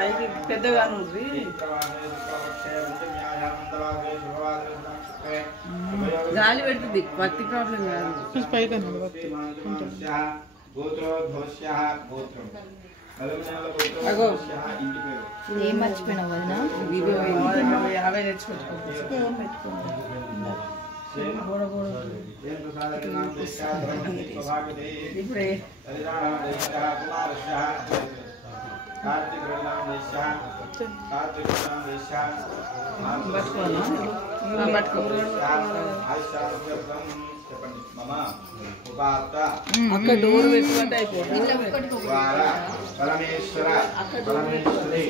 పైకి పెద్దగా ఉంది గాలి పెడుతుంది భక్తి ప్రాబ్లం కాదు పైకి అగో ఏం మర్చిపోయినావు వదినా అవే నేర్చుకుంటున్నాను ఇప్పుడే అక్కడ డోర్ పెట్టుకుంటే అయిపోతుంది పరమేశ్వర పరమేశ్వరి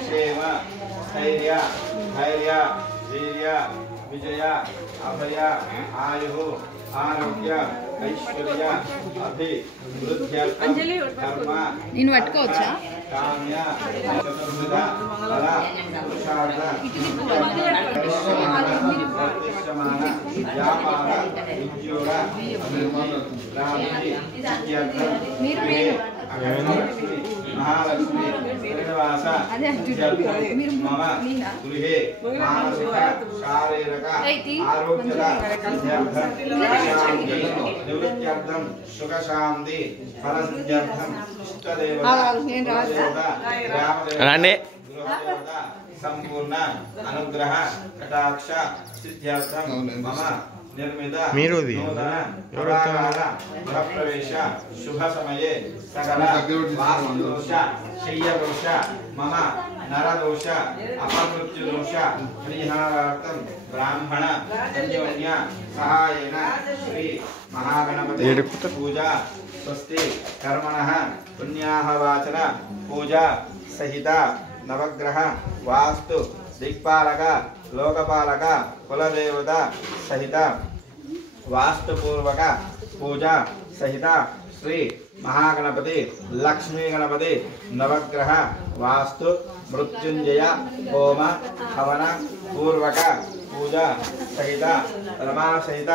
క్షేమ స్థైర్య ధైర్య వీర్య విజయ అభయ ఆయు ఆరోగ్య ఐశ్వర్య అభివృద్ధ్యర్థం ధర్మ నేను పట్టుకోవచ్చా కామ్య చతుర్విధ బల పురుషార్థ ప్రతిష్టమాన వ్యాపార ఉద్యోగ మహాలక్ష్మి శ్రీనివాస మమ గృహే మానసిక శారీరక ఆరోగ్యద నివృత్త్యర్థం సుఖశాంతి ఫలసిద్ధ్యర్థం ఇష్టదేవత సంపూర్ణ అనుగ్రహ కటాక్ష సిద్ధ్యర్థం మమ నిర్మిత గృహప్రవేశ శుభ సమయే సకల వాస్తుదోష శయ్యదోష మమ నరదోష అపమృత్యుదోష పరిహారార్థం బ్రాహ్మణ అన్యోన్య సహాయేన శ్రీ మహాగణపతి పూజా స్వస్తి కర్మణః పుణ్యాహ వాచన పూజా సహిత నవగ్రహ వాస్తు దిక్పాలక లోకపాలక కులదేవత సహిత వాస్తుపూర్వక పూజ సహిత శ్రీ మహాగణపతి లక్ష్మీ గణపతి నవగ్రహ వాస్తు మృత్యుంజయ హోమ హవన పూర్వక పూజ సహిత రమా సహిత